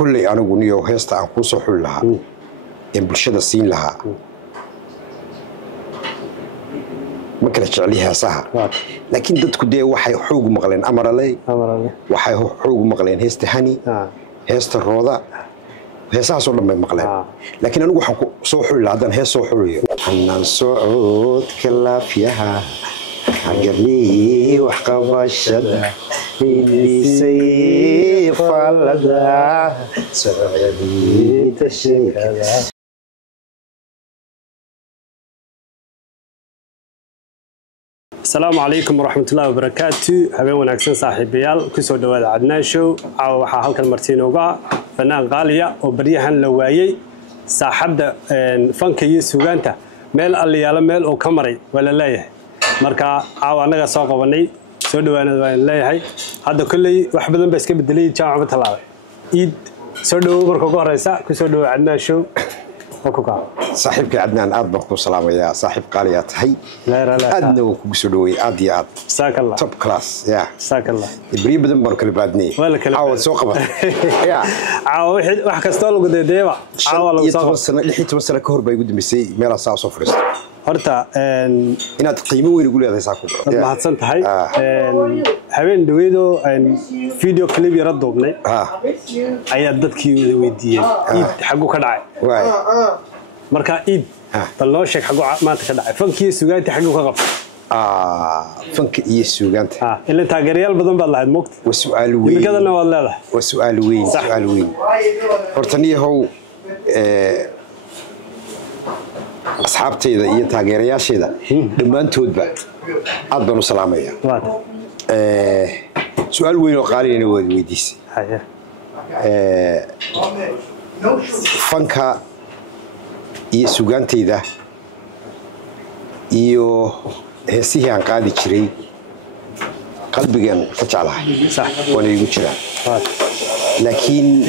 كل أنا قنيو هيستا عن قوسو حلها إن بالشدة الصين لها ما كانت عليها سها لكن دتك دي وحي حوق مغلين أمر لي وحي حوق مغلين هيست هني هيست الروضة هيسها صور لما مغلين لكن أنا وحنا صوحوا لهذا هي صوحوا حنا صعود كلا فيها عجبني وحقب الشدة اللي سيف على سعدي تشكر. السلام عليكم ورحمة الله وبركاته. هبين وناكسن صاحبيال كسو دواد عدنان شو عاو waxaa halkan martiin uga fanaan qaaliya oo bariyahan la waayay saaxabda fanka iyo suugaanta meel aliyaala meel oo ka maray wala leeyahay marka caaw anaga soo qabanay soo dhawaanad waan leeyahay hadda kulli wax badan ba iska bedelay jaamacada talaabay iid soo dhaw marka ugu horeysa ku soo dhaw Cadnaan show صاحبك عدنان أد بقول سلام يا صاحب قاليات هي لا أدنى وكسودوي أد يا أد ساك الله توب كلاس يا ساك الله بري بدن برك البادني عاود سوق بس يا عاود واحد كستول قد ديبا عاود لو سوق سنة لحيت مسألة كهر بيقول مسي ميلا ساعة صفرست horta inaad qiimo weyn ugu leedahay saako ma hadsan tahay habeen dhaweedo video clip yar doobnay ayaa dadkii weydiiyeen iid xagu ka dhacay marka iid bal noo sheeg xagu maanta ka dhacay fankii suugaanta xagu ka qabtay fanka iyo suugaanta ilaa taageerayaal badan baad lahayd moogta waa su'aal weyn midkadana waad leedahay waa su'aal weyn horta niyahow أصحابتي إذا تاجرياش إذا دمان تودبا أضبط سلامية. سؤال وين وقالي إنه ويديس. فانكا يسوقانتي إذا يو هسيه عن قاعد يشري قلبي كان فتشالها. صح. وأنا يقول شراء. لكن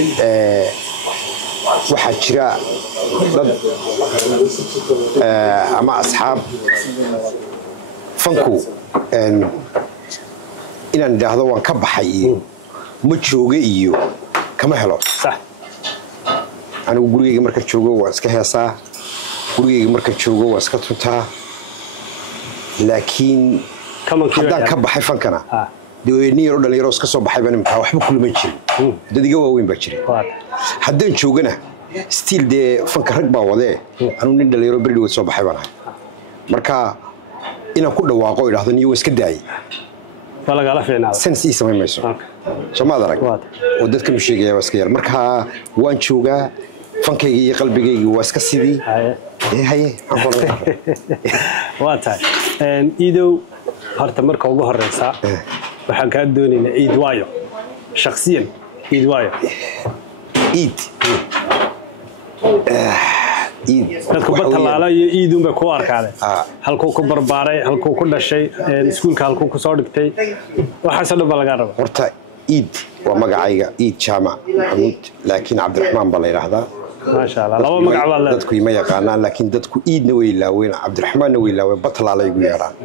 واحد شراء ضد أما أصحاب فنكو إن ده هذا وان كب حقيقي متشوقي كما هلا صح أنا وقولي مركز شوقه واسكه سا قولي مركز شوقه واسكتها لكن هذا كب حي فنكنا دويني يرد اللي يروس كسب حي بني متوحب كل ما يشري ده دقوا وين بشري حدين شوقنا ستيل ده فنك رجبا وده أنا من اللي يروح بريد وتصوب حيوانه مركا إنا كل واقع يلاحظون يوسك داي فلا قال فينا سنس إسمه ما يسوى شو ما درك ودتك مش يجي واسكير مركا وان شوجا فنك يجي قلبي يجي واسك سيدي هاي واتاي إيدو هرتمرك وجه الرئيسة وحكى دوني إيد وايو شخصيا إيد وايو إيد dadku batalaala iyo iidun ba ku arkaadeen halkuu ku barbaaray halkuu ku dhashay iskuulka halkuu ku soo dhigtay waxa soo laga rabo horta iid waa magacayga iid jaamac maxamuud laakiin cabdiraxmaan baa la yiraahdaa ma sha Allah laba magac baa la dadku ima yaqaanaan laakiin dadku iidna way laaween cabdiraxmaanna way laaween batalaala igu yaraan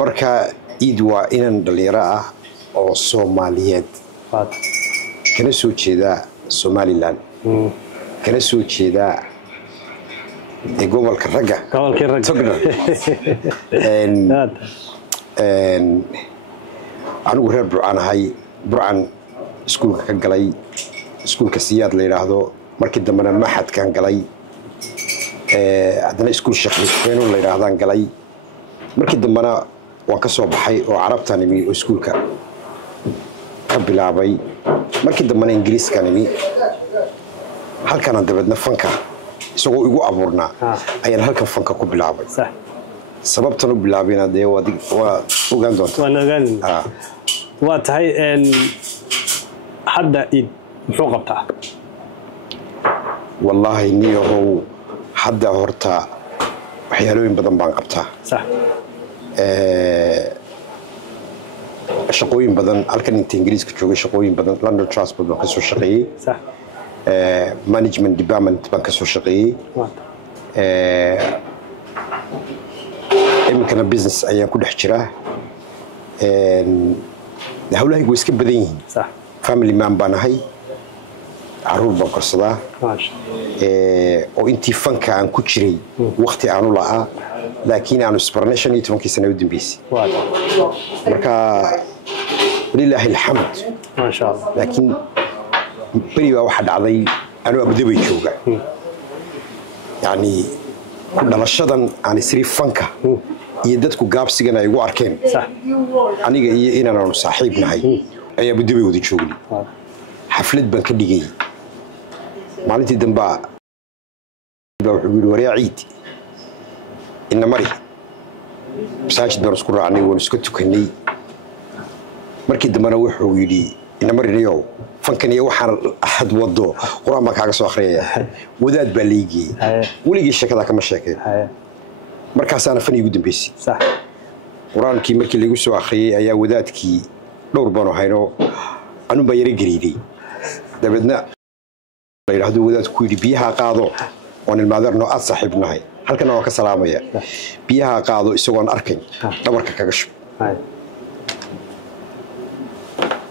marka iid waa inaan dhalinyaro ah oo Soomaaliyeed kana soo jeeda Somaliland kana soo jeeda gobolka Raga anigu reer Burcaan ahay Burcaan iskuulka ka galay iskuulka Siyaad la yiraahdo markii dambana maxadkan galay haddana iskuul Sheekh Xuseen la yiraahdaan galay markii dambana waan ka soo baxay oo Carabtan imi iskuulka ka bilaabay markii dambana Ingiriiska nimi halkan dabadna fanka isagoo igu abuurnaa ayaan halkan fanka ku bilaabay صح sababtan u bilaabina de waa ogaan doontaa waan ogaan waa tahay hadda id muxuu qabtaa wallahi niyahow hadda horta waxyaalooyin badan baan qabtaa صح shaqooyin badan halkan inta Ingiriiska joogay shaqooyin badan London Transport baan ka soo shaqeeyay صح management department baan ka soo shaqeeyay iminkana business ayaan ku dhex jiraa hawlahaygu iska badan yihiin صح family man baan ahay caruur baan korsadaa ماشي oo intii fanka aan ku jiray waqti aan u la'aa laakiin aanu isbarnation iyo 10 sano u dambeysay واضح marka lillahi alhamd ما شاء الله laakiin bari baa waxa dhacday anuu abdabay jooga yani ku dhalashadan aan isri fanka iyo dadku gaabsigan ay ugu arkeen صح aniga iyo inaanu saaxiib nahay ayaa abdabay wada joogni xaflad baan ka dhigay maalintii dambe wuxuu yiri wariya ciid inna mari masaajid baan isku raacnay waan isku tukanay markii dambena wuxuu yiri inna mari niyo fankan iyo waxaan ahad wado quraan ma kaaga soo akhriyay wadaad baa leeyay waliga shakada kama sheekay markaas aan fan igu dambeysay صح quraankii markii lagu soo akhriyay ayaa wadaadkii dhowr baan hayno anu baa yara gariiday dabadna la yiraahdo wadaad ku yiri biyaha qaado oo ilmaadarno aad saaxiibnahay halkan waa ka salaamaya biyaha qaado isagoon arkayn dhabarka kaga shub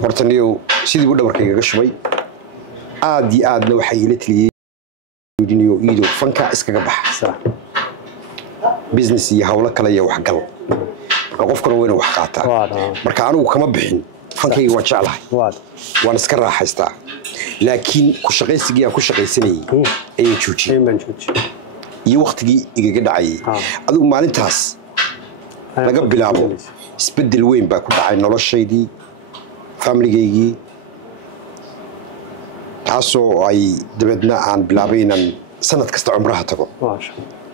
hortaniyo sidii uu dhabarka kaga shubay aadna waxay ila taliyay inuu iido fanka iskaga baxa business iyo hawlo kale iyo wax gal marka qofkana weyn wax qaata marka anigu kama bixin fankayga waa jeclahay waan iska raaxaystaa laakiin ku shaqaysigii aan ku shaqaysanayay ayay joojiyay iyo waqtigii igaga dhacay adigu maalintaas laga bilaabo isbedel weyn baa ku dhacay noloshaydii family-gaygii taasoo ay dabadna aan bilaabay inaan sanad kasta cumraha tago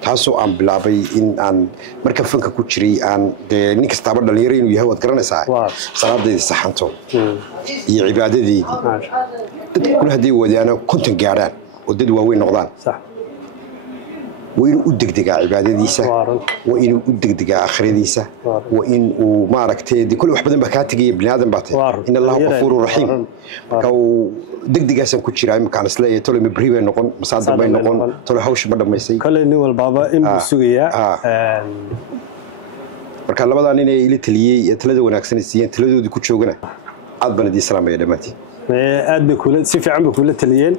taasoo aan bilaabay in aan marka fanka ku jiray aan nin kastaba dhalinyaro inuu yahay waad garanaysaa salaadeedii saxanto iyo cibaadadeedii dadkuna haddii wadaana konton gaadhaan oo dad waaweyn noqdaan waa inuu u degdegaa cibaadadiisa waa inuu u degdegaa aakhiradiisa waa in uu maaragtay kulli wax badan baa kaa tegaya bini'aadan baa tahay in allahu qafuurun raxiim marka uu degdegaasaan ku jiraa iminkaan isleeyahay tole mabri bay noqon masaadan bay noqon tole hawsha ma dhammaysay kale nin walbaaba inuu sugayaa marka labadan inay ila taliyay iyo talada wanaagsan siiyeen taladoodii ku joogana aad baan idin salaamaya dhamaantii aad bay kula si fiican bay kula taliyeen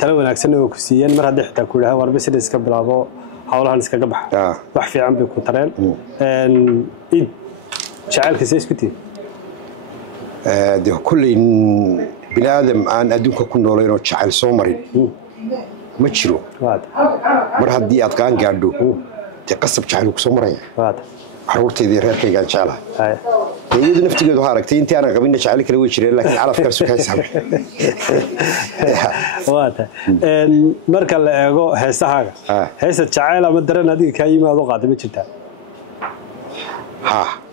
talo wanaagsan oo ku siiyeen mar haddii xitaa ku dhahay war bas iska bilaabo hawlahan iskaga baxa wax fiican bay ku tareen id jacaylkiisa isku tii de kulli bini'aadam aan adduunka ku noolayn oo jacayl soo marin ma jiro mar haddii aad qaan gaadho de qasab jacayl ku soo maraya caruurteedii reerkaygaan jeclahay iyadu naftigeedu ha aragtay intii aanan qabin jacayl kale way jireen laakiin calafkaas u kaysam waata marka la eego heesahaaga heesa jacayl ama dareen adiga ka yimaado qaad ma jirtaa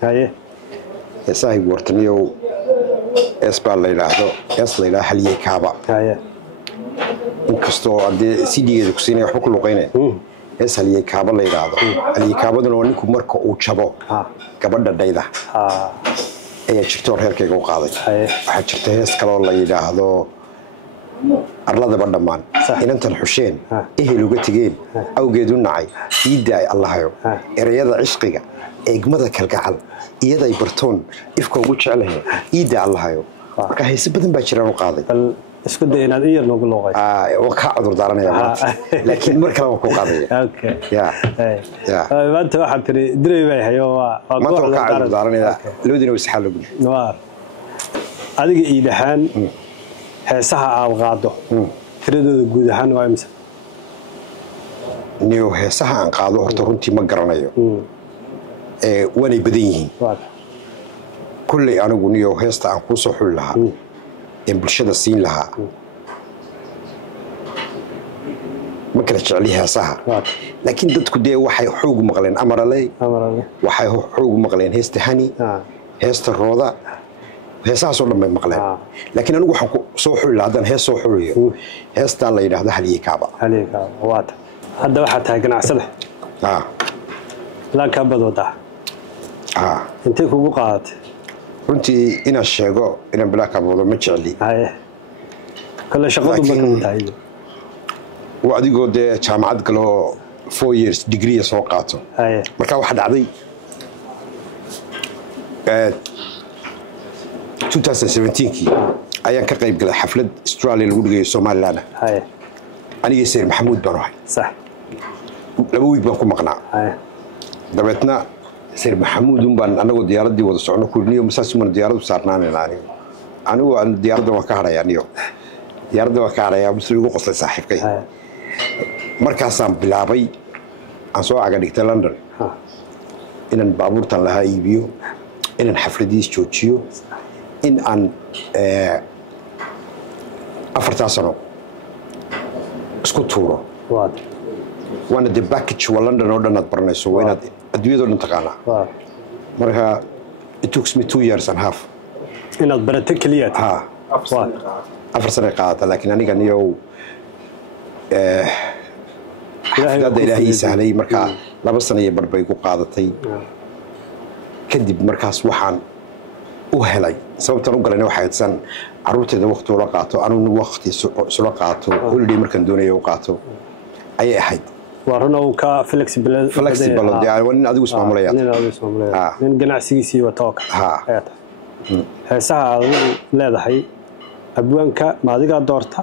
haye heesahaygu wartaniyo esbaa la yiraahdo la yiraahdo haliyey kaaba haye inkastoo hadee CD-geeda ku siinay waxba ku luqeynay haliyey kaaba la yiraahdo haliyey kaabaduna waa ninku marka uu jabo gabadha dhayda ayaa jirto reerkayga u qaaday waxaa jirta hees kale oo la yiraahdo arladaba dhammaan inantan xusheen ehel uga tegeen awgeedu nacay iidaay allahayo erayada cishqiga eegmada kalgacal iyaday bartoon ifka ugu jecelahay iida allahayo marka heese badan baa jiraan u qaaday isku day inaad iyar noogu looqay waa ka cudur daaranaya laakiin mar kale waan ku qaadaya okay maanta waxaad tiri diray bay hayo waa maanta waan ka cudur daaranaya labadiina way saxal lagu waa adiga ii dhaxaan heesaha aad qaado tiradooda guud ahaan waa imisa niyo heesaha aan qaado horta runtii ma garanayo waanay badan yihiin kulley anigu niyo heesta aan kuu soo xuli lahaa ee bulshada siin lahaa ma kala jecli heesaha laakiin dadku dee waxay xoog maqleen amaraley waxay xoog maqleen heesta hani heesta rooda heesahaasoo dhan bay maqleen laakiin anigu waxaan soo xuli lahaa haddaan hees soo xuliyo heestaa la yidhaahdo haliyey kaaba waata hadda waxaa tahay ganacsada laan kaa badoodaa intay kugu qaadatay runtii inaan sheego inaan bilaa kaboodo ma jecli kale shaqadu ma kamid tahay waa adigoo dee jaamacad galo 4 years degree soo qaato marka waxa dhacday 2017 ayaan ka qayb galay xaflad Australia lagu dhigay Soomaaliland aniga Sir Maxamuud baan ahay صح laba week baan ku maqnaa dabeetna Sir Maxamuud baan anagu diyaaradii wada socono kulniyo masaasman diyaaradu saarnaanayna anigu aan diyaaradda waan ka haraya aniyo diyaaradda waan ka haraya muslim ugu qoslay saaxiibkay markaasaan bilaabay aan soo caga dhigtay London inaan baabuurtan lahaa iibiyo inaan xafladiis joojiyo in aan 4 sano isku tuuro waana the package wa London oo dhan aad baranayso waa inaad adduunyada dhan taqaana marka it took me 2 years and a half inaad baratay kaliya 4 sano qaadata laakiin aniga niyo ilaahay sahlay marka 2 sano iyo barbay ku qaadatay kadib markaas waxaan u helay sababtan u galayna waxay san caruurteeda waqti la qaato anu waqti soo qaato holiday markan doonayo u qaato ayay ahayd warano ka flexible wan adigu ismaamulaya nin ganacsigiisii wato heesaha aad leedahay abwaanka ma adiga doorta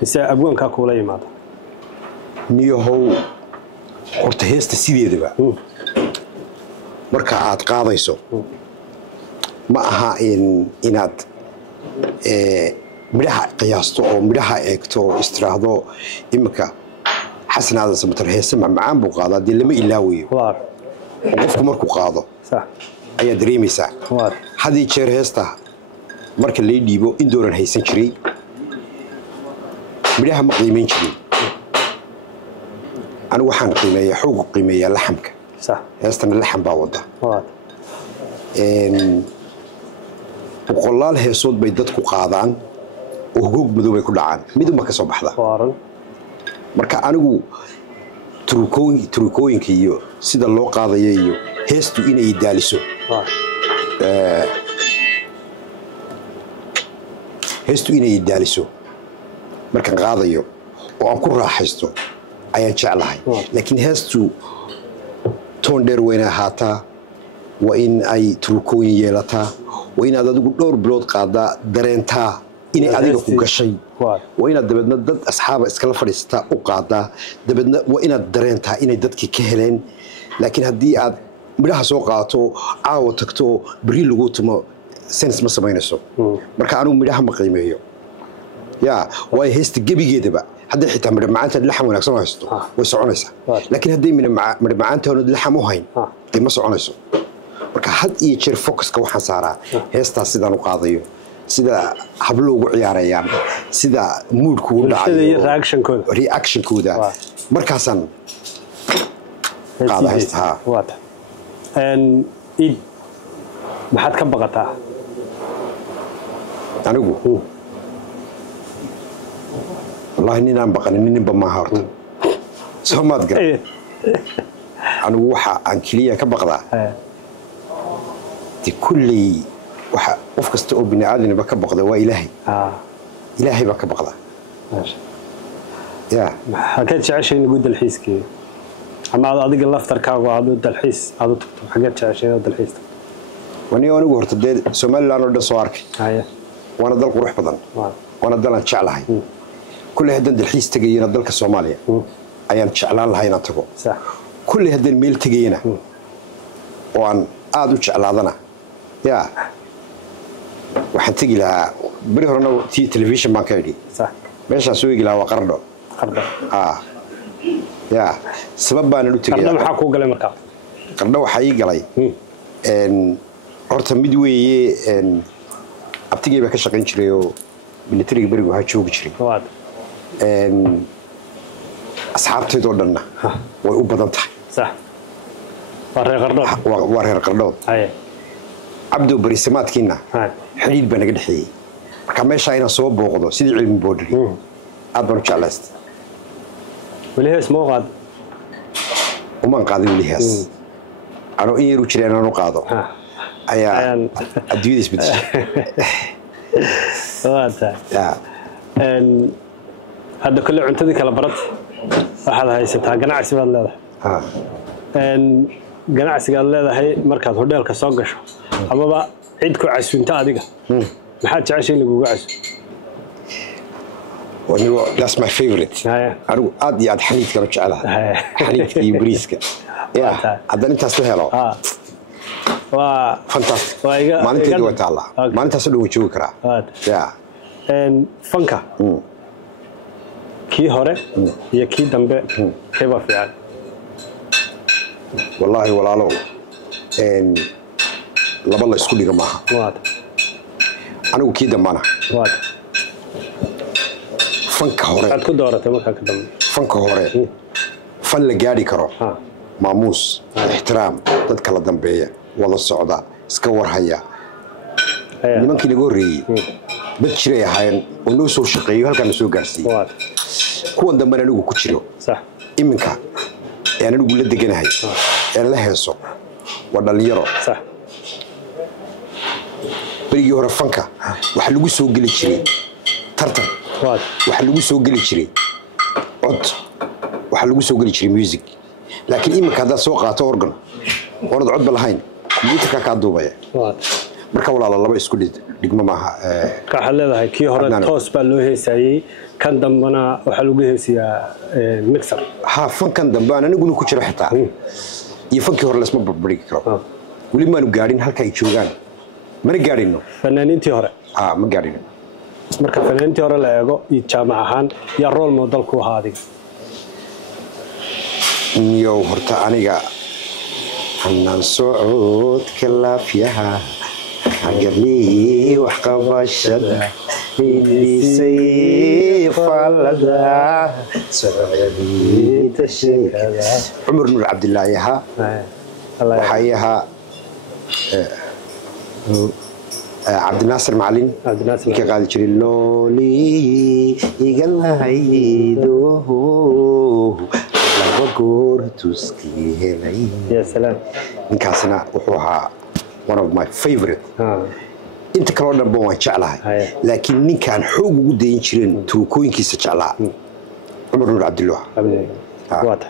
mise abwaanka kula yimaado niyahow horta heesta sideedaba marka aad qaadayso ma aha inaad midhaha qiyaasto oo midhaha eegto istiraahdo imika xasanaada samatar heesa macaan buu qaadaa dii lama ilaawayo qofku markuu qaado ayaa dareemaysaa hadii jeer heesta marka la dhiibo in dooran haysan jiray midhaha ma qiimeyn jirin anigu waxaan qiimeeyaa xoog qiimeeyaa laxamka heestana laxam baa wada boqolaal heesood bay dadku qaadaan oo hoog madow bay ku dhacaan miduma ka soo baxda marka anigu turukooyinka iyo sida loo qaadayo iyo heestu inay daaliso heestu inay daaliso markaan qaadayo oo aan ku raaxaysto ayaan jeclahay laakiin heestu toon dheer weyna ahaataa waa in ay turukooyin yeelataa waa inaad adigu dhowr bilood qaadaa dareentaa inay adiga ku gashay waa inaad dabeedna dad asxaaba iskala fadhiisataa u qaadaa dabeedna waa inaad dareentaa inay dadkii ka heleen laakiin haddii aad midhaha soo qaato caawa tagto beri lagu tumo sens ma samaynayso marka anigu midhaha ma qiimeeyo yaa waayo heesta gebigeedaba haddii xitaa midha macaantaad laxam wanaagsan u haysto way soconaysaa laakiin haddii midha macaanta oonad laxam u hayn dee ma soconayso marka had iyo jeer focuska waxaan saaraa heestaas sidaan u qaadayo sida hablo ugu ciyaarayaan sida moodku u dhacayo reactionkooda markaasaan qaada heestaha id maxaad ka baqataa anigu wallahi ninaan baqanin ninba maaha horta soo maad garan anigu waxa aan keliya ka baqdaa كلي قف كسته بني آدم بك بقضى وإلهي إلهي بك بقضى يا حكيت شيء نقول الحيس كي أما هذا أديك الله افتر كاغو هذا الحيس هذا حكيت شيء هذا الحيس وني أنا قلت ده سومال لانو ده صارك وأنا ضل روح بدن وأنا ضل نشعل هاي كل هذا الحيس تجينا ضل كسوماليا أيام شعلان هاي نتقو كل هذا الميل تجينا وأن أدو شعلادنا يا waxaan tagi lahaa bari horena television baan ka yidhi meesha soo igi lahaa waa qardho ya sabab baan u tagay qardho maxaa ku galay markaa qardho waxa ii galay horta mid weeye abtigay baa ka shaqayn jiray oo militariga bariga waxa joogi jiray asxaabteedoo dhanna way u badan tahay sax waa reer qardho عبدو بريسمات كنا حديد بنقدحي كماشة هنا صوب بوقضو سيد علم بودري أدبر تشالست وليهس مو قاد ومن قادم وليهس أنا إيه روتشري أنا نقاضو أيا أدويدس بدش واتا هذا كله عنتدي كلا برد واحد هاي ستها قناع سبال الله ganacsiga leedahay markaad hoteelka soo gasho amaba عيد كو عسونتا adiga maxaad jeceshay lagugu caso ونيو that's my favorite أنا أدي أد حنيت كانوا جعلها حنيت كي بريسك يا عدنا أنت سهلة فانتاستيك ما أنت جوا تعالى ما أنت سلوك شو كرا يا فانكا كي هره يا كي دمبه كيف فعل والله ولا لو إن لا بالله يسكولي جماعة أنا وكي دمانة فنك هوري أتكو دورة تمام كدم فنك هوري فن لجاري كرو ماموس احترام تذكر الدنبية والله السعودة سكور هيا لمن يقول ري بتشري هاين ونوسو شقي وهل كان نسوق قاسي كون دمنا نقول كتشرو صح إمك يعني نقول لدي جناهي يعني له يسوع ولا ليرو صح بريجي هورا فنكا وحلو سوق اللي تشري ترتب وحلو سوق اللي تشري عد وحلو سوق اللي تشري ميوزك لكن إمك هذا سوق أورجن ورد عد بالهين كمبيوتر كعدوبة marka walaalo laba isku dhigma maaha ka xaleedahay kii hore toos baa loo heesayay kan dambana waxa lagu heesiyaa mixer ha fankan dambe anigu ku jiro xitaa iyo fankii hore lasma barbari karo wali ma gaarin halka ay joogaan mana gaarino fanaaniintii hore ma gaarino marka fanaaniintii hore la eego iyo jaamac ahaan ya role model ku ahaadi niyo horta aniga anaan socod kala fiyaha عجبني وحقبشدا اللي سيفالدا سرعي تشيكدا عمر نور عبد الله يها وحيها عبد الناصر معلن كي قال جري لولي يقال هيدو لا بقور تسكي هلي يا سلام من كاسنا وحوها one of my favorite inta kale oo dhanba waan jeclahay laakiin ninkaan xoog ugu dayin jirin tuukooyinkiisa jeclaa Umar Nuur Cabdillah waata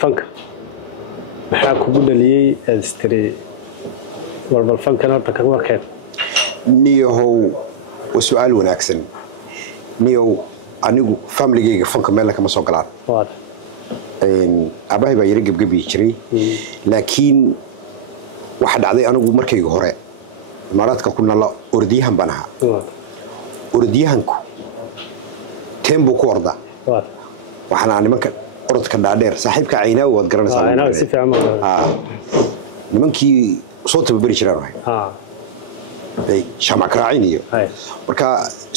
fanka maxaa kugu dhaliyay astri walbal fankan horta ka warkeed niyow waa su'aal wanaagsan niyow anigu familygayga fanka meel kama soo galaan waata abahay baa yara gebgebi jiray laakiin waxa dhacday anigu markayga hore imaaraadka ku nala ordiyahan baan ahaa ordiyahanku tembo ku orda waxaan nimanka orodka dhaadheer saaxiibka Caynaawi wad garanaysaa Caynaawi si fiican nimankii soo tababari jiraan ay shamac raacin iyo marka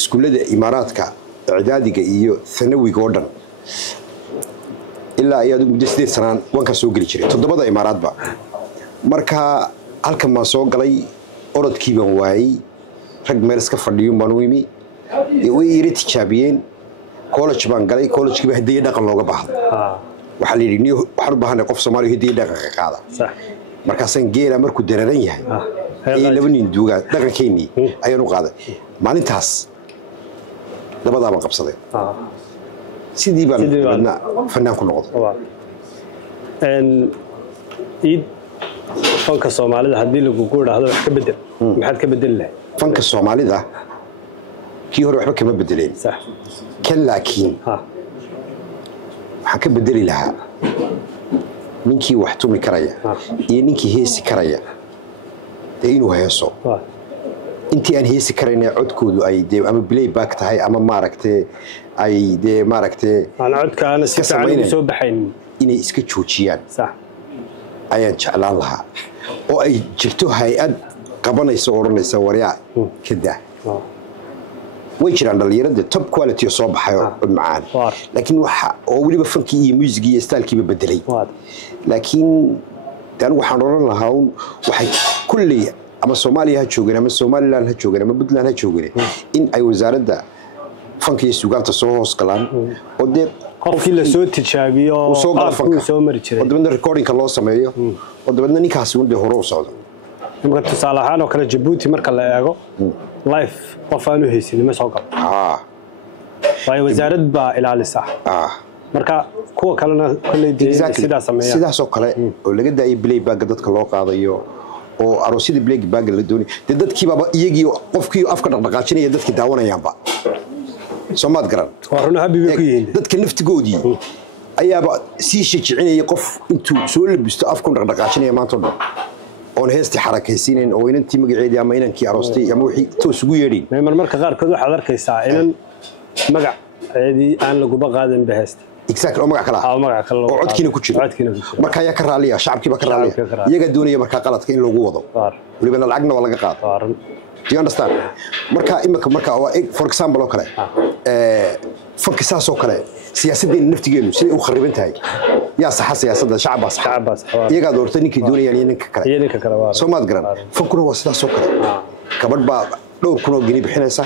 iskuulada imaaraadka ciidaadiga iyo thanawiga oo dhan ilaa ay aad muddo 8 sanaan waan ka soo gali jiray toddobada imaaraadba marka halka ma soo galay orodkii baan waayay rag meel iska fadhiyo baan u yimi way iri tijaabiyeen college baan galay college-kii baa hiddiyo dhaqan looga baahday waxa la yiri waxaan u baahanay qof Soomaali hiddiyo dhaqan ka qaada sax marka san geela markuu dareeran yahay ee laba nin duuga dhaqankeeni ayaan u qaaday maalintaas labadaba qabsaday sidii baan fanaan ku noqday id fanka Soomaalida hadii lagu guuraado wax ka bedel maxaad ka bedel lahayd fanka Soomaalida kii hore waxba kama bedeleen sax kan laakiin waxa ka bedeli lahaa ninkii wax tumi karaya iyo ninkii heesi karaya inuu heeso intii aan heesi karaynay codkoodu ay ama playback tahay ama maaragtay ay maaragtay aan codkaana si fiican soo baxayn inay iska joojiyaan sax ayaan jeclaan lahaa oo ay jirto hay'ad qabanayso oranaysa wariyaa kada way jiraan dhalinyarada top quality soo baxayo macaan laakiin waxa oo waliba fankii iyo music iyo style-kii bedelay laakiin tan waxaan oran lahaa waxay kulli ama Soomaaliya ha joogan ama Somaliland ha joogan ama Puntland ha joogan in ay wasaaradda fanka iyo suugaanta soo hoos galaan oo qofkii la soo tijaabiyo qaabku soo mari jiray wadamada recording loo sameeyo wadamada ninkaasi uu hore u socdo marka tusaale ahaan oo kale Djibouti marka la eego life qof aanu haysin ma soo gal way wasaaradda baa ilaalisa marka kuwa kalena kulay sidaas sameeyaa sidaas oo kale oo laga daayay playback dadka loo qaadayo oo aroosyada Black Bag la doonay dadkii baba iyagii qofkii afka dhaqdhaqaajinaya dadkii daawanayaanba Soomaad garan warna habibi ku yihiin dadka naftigoodii ayaaba sii shaqeynayay qof intuu soo labisto afku dhaqdhaqaajinaya maanta dhan oo heesti xarakaysiineen oo inantii magaceedii ama inankii aroostay ama wixii toos ugu yeedhin marmarka qaar kood waxaad arkaysaa inan magaceedii aan lagu baqaadan bahaysta exactly oo magac kala oo codkiina ku jiro marka ayaa ka raaliya shacabkiiba ka raaliya iyaga doonaya marka qaladka in lagu wado waliba lacagna waa laga qaado do you understand marka imika for example oo kale fanka saas oo kale siyaasadda naftigeenu si uu khariban tahay yaa sax siyaasadda shacabas iyaga doortay ninkii doonayaan ninka kale Soomaad garan fankuna waa sidaas oo kale kabad baa dhowr kun oo gini bixinaysa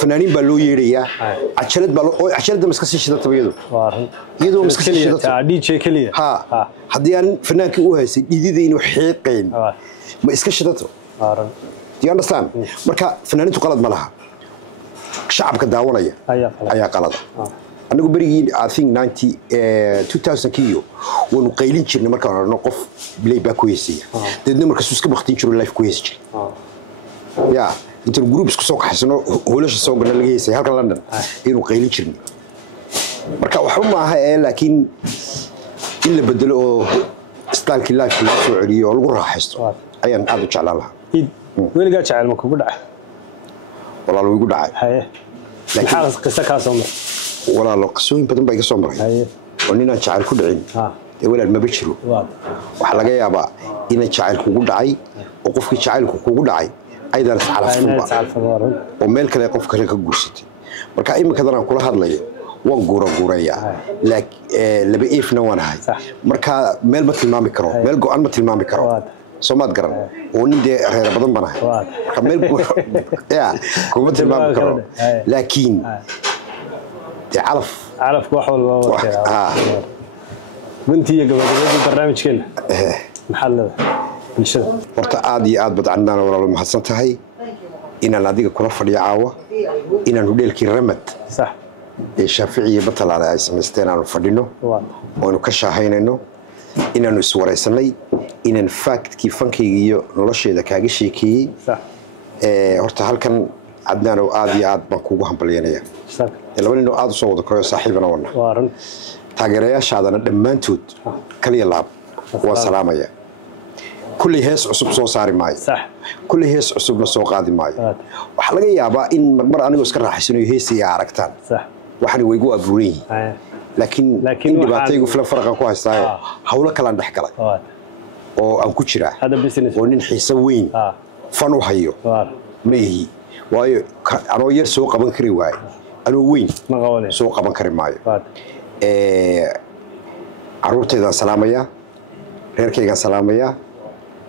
fanaaniin baa loo yeerayaa cajalad maska sii shida tabayadu iyadoo maska sii shida DJ kaliya haddii aan fanaankii u haysay dhididii inuu xiiqayn ma iska shidato do you understand marka fanaaniintu qalad ma laha shacabka daawanaya ayaa qalada anigu berigii I think 2000 kiyo wanu qaylin jirnay marka aan qof playback ku heesaya dadna marka iska baqtin jiro live ku heesay ya inta groups ku soo kaxsano hoolasha soo galay laga heesay halka London inuu qaylin jirnay marka waxa ma aha laakiin in la bedelo oo stylekii live la soo celiyo oo lagu raaxaysto ayaan aad u jeclaan lahaa weligaa jecel ma kugu dhacay walaal way igu dhacay laakiin qisa ka soo maray walaal qisooyin badan bay iga soo maray oo ninaan jecel ku dhicin walaal ma bajiro waxa laga yaabaa in jecel kugu dhacay oo qofkii jecelku kugu dhacay aydan calafnaba oo meel kale qof kale ka guursatay marka imika aan kula hadlayo waan guuraya laba ifna waan ahay marka meel ma tilmaami karo meel go'an ma tilmaami karo Soomaad garan oo nin reer badan banahay marka meel kuma tilmaami karo laakiin calaf wax walba waa buntiga gabadhada barnaamijkeena maxal bulshada horta aad iyo aad badcandaan walaalo mahadsan tahay inaan adiga kula fadhiyo caawa inaan hudheelkii Ramad sax Shaafici Batalaale ay sameysteen aan fadhino oo ka shaahaynayno inaanu iswareysanay inaan factkii fankayga iyo nolosheeda kaaga sheekiyay sax horta halkan Adnaan oo aad iyo aad baan kugu hambalyeynaya sax laba nin oo aad u soo wada karo saaxiibana wana taageerayaashaadana dhammaantood kaliya laab waa salaamaya kulli hees cusub soo saari maayo sax kulli hees cusubna soo qaadi maayo waxa laga yaabaa in mar anigu iska raaxaysanayo heesiga aragtaan sax waxani way igu abuuray laakiin dhibaataygu filan farqan ku haystaayo hawlo kala dhex galay oo aan ku jira oo nin xiiso weyn fan u hayo meehi waayo anoo yar soo qaban kari waay anoo weyn soo qaban kari maayo caruurtayda salaamaya reerkayga salaamaya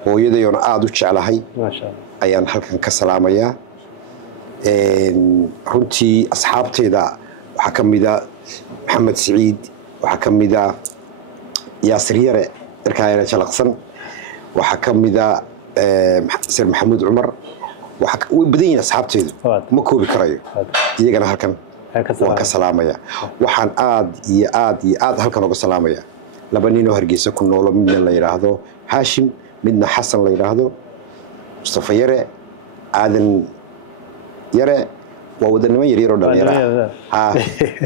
hooyadayna aad u jeclahay ayaan halkan ka salaamaya runtii asxaabtayda waxa kamida Maxamed Saciid waxa kamida Yaasir Yare darkaayna jalaqsan waxa kamida Sir Maxamuud Umar waxa way badan asxaabtaydu ma koobi karayo iyagana halkan waan ka salaamaya waxaan aad iyo aad halkan uga salaamaya laba nin oo Hargeysa ku nool midna la yiraahdo Hashim midna Xasan la yiraahdo Mustafa Yare aadan Yare waa wadannimo yar oo dhalinyaro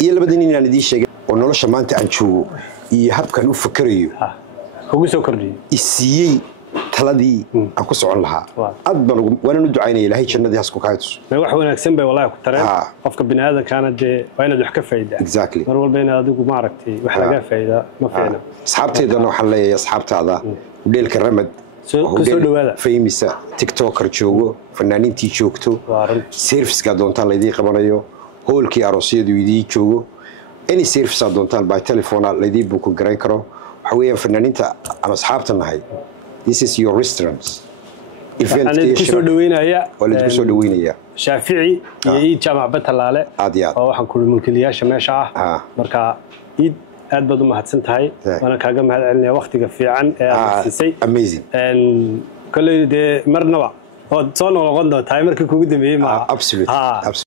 iyo labada nin aan idin sheegay oo nolosha maanta aan joogo iyo habkan u fakarayo kugu soo kordhiyay isiyay taladii aan ku socon lahaa aad baan waan u ducaynay Ilaahay jannadii hasku ka hayso ma wax wanaagsan bay wallahi ku tareen qofka bini'aadamkaana waa inaad wax ka faa'iidaa exactly mar walba inaad adigu ma aragtay wax laga faa'iidaa ma fiicna asxaabteedana waxaan leeyahay asxaabtaada hudheelka Ramad ku soo dhawaada famisa tiktoker joogo fanaaniintii joogto service-ka doontaan laydii qabanayo hoolkii aroosyadu idii joogo any service doontaan by telephone laydii book garan karo waxa weeyaan fanaaniinta aan asxaabta nahay this is your restaurant event ku soo dhaweynaya wala ku soo dhaweynaya Shaafici iyo Jaamac Batalaale oo waxaan ku mulkiilayaasha meesha marka aad baad u mahadsan tahay wana kaaga mahad celinaya waqtiga fiican ee aad siisay amazing kale marnaba oo soo noqon doontaa markii kugu dambeeyay ma absolutely